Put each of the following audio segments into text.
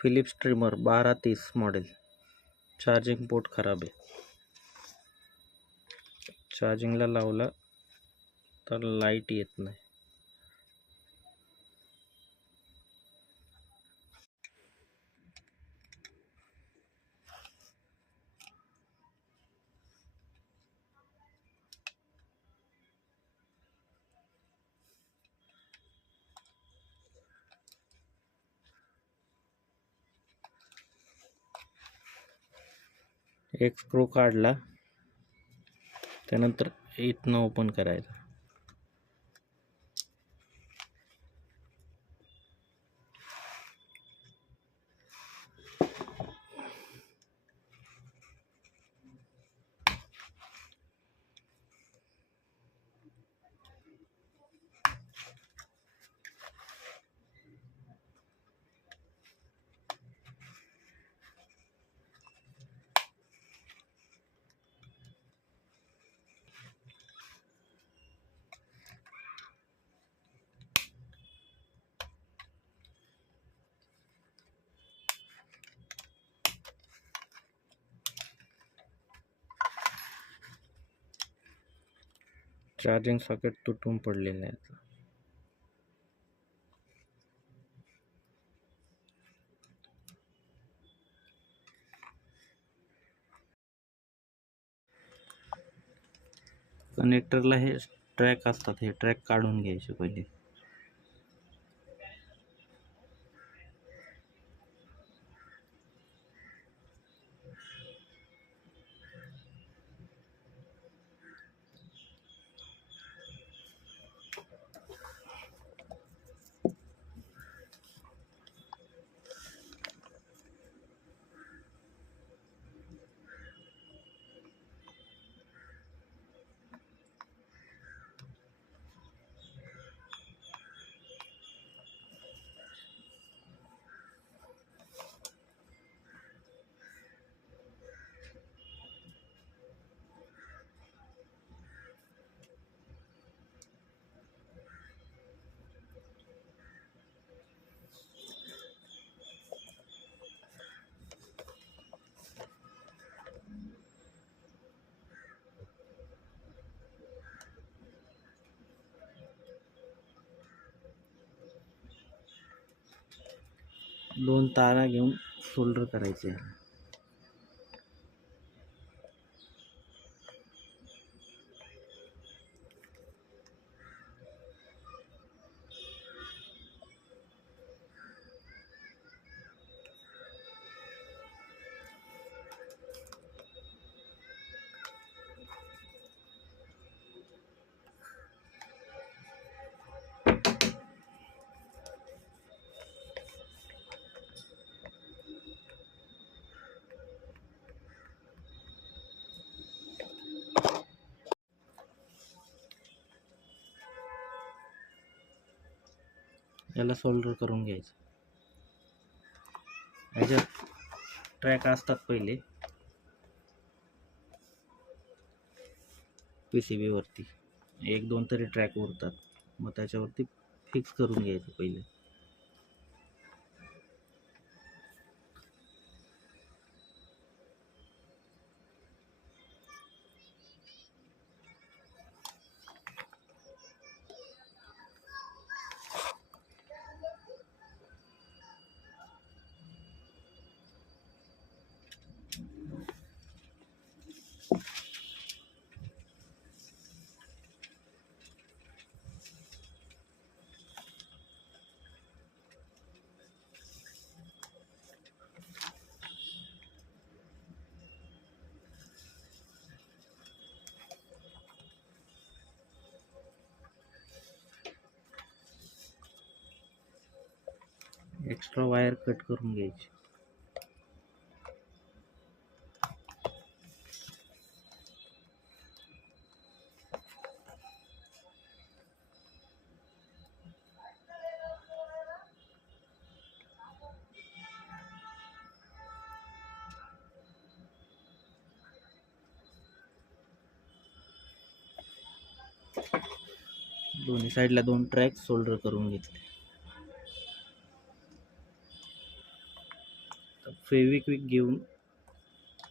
Philips trimmer 1230 model. Charging port खराब आहे. चार्जिंगला लावला तर लाईट येत नाही. एक स्क्रू काढला, त्यानंतर इथनं ओपन करायचं. चार्जिंग सॉकेट तुटून पडलेलं आहे. कनेक्टरला हे ट्रॅक असतात, हे ट्रॅक काढून घ्यायचे पहिले. दोन तारा घेऊन सोल्डर करायचे. याला सोल्डर करून घ्यायचं. ह्याच्यात ट्रॅक असतात पहिले PCB वरती, एक दोन तरी ट्रॅक उरतात, मग त्याच्यावरती फिक्स करून घ्यायचं पहिले. एक्स्ट्रा वायर कट करून घ्यायची. दोन्ही साईडला दोन ट्रॅक सोल्डर करून घेतले. फेविक्विक घेऊन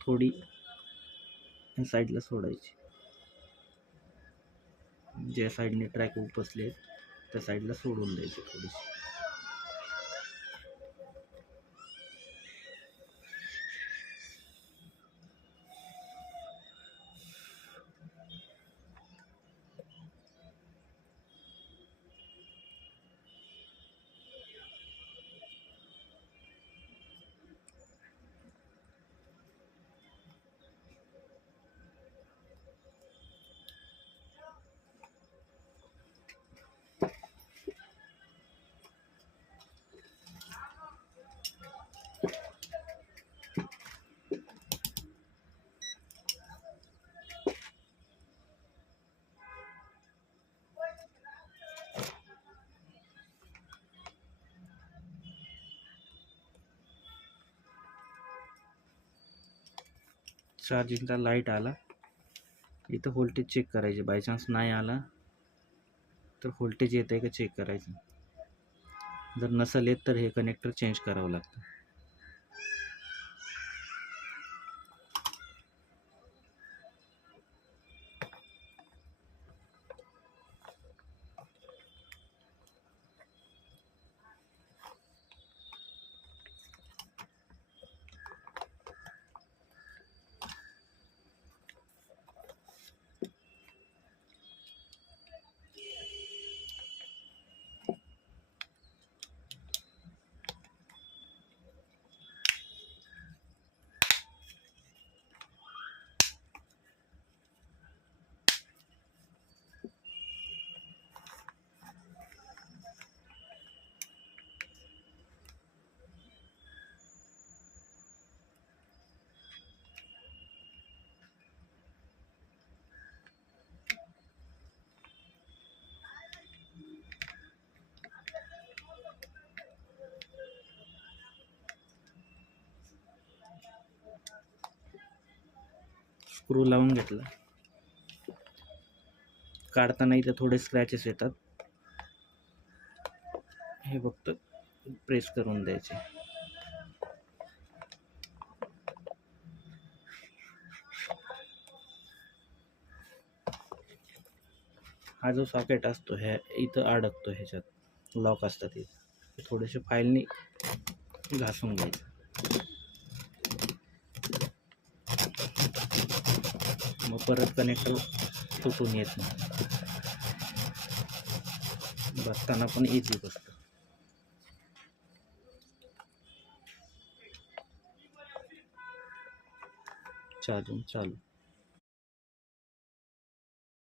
थोडी साईडला सोडायची. ज्या साईडने ट्रॅक उपसले त्या साईडला सोडून द्यायचे थोडीशी. चार्जिंगचा लाईट आला, इथं व्होल्टेज चेक करायचे. बाय चान्स नाही आला तर व्होल्टेज येत आहे का चेक करायचं. जर नसेल येत तर हे कनेक्टर चेंज करावं लागतं. स्क्रू लावून घेतला. काढताना इथं थोडे स्क्रॅचेस येतात, हे फक्त प्रेस करून द्यायचे. हा जो सॉकेट असतो ह्या इथं अडकतो, ह्याच्यात लॉक असतात. इथं थोडेसे फाईलनी घासून घ्यायचं. मग परत कनेक्टर तुटून येत नाही, बसताना पण इझी बसतं. चार्जिंग चालू.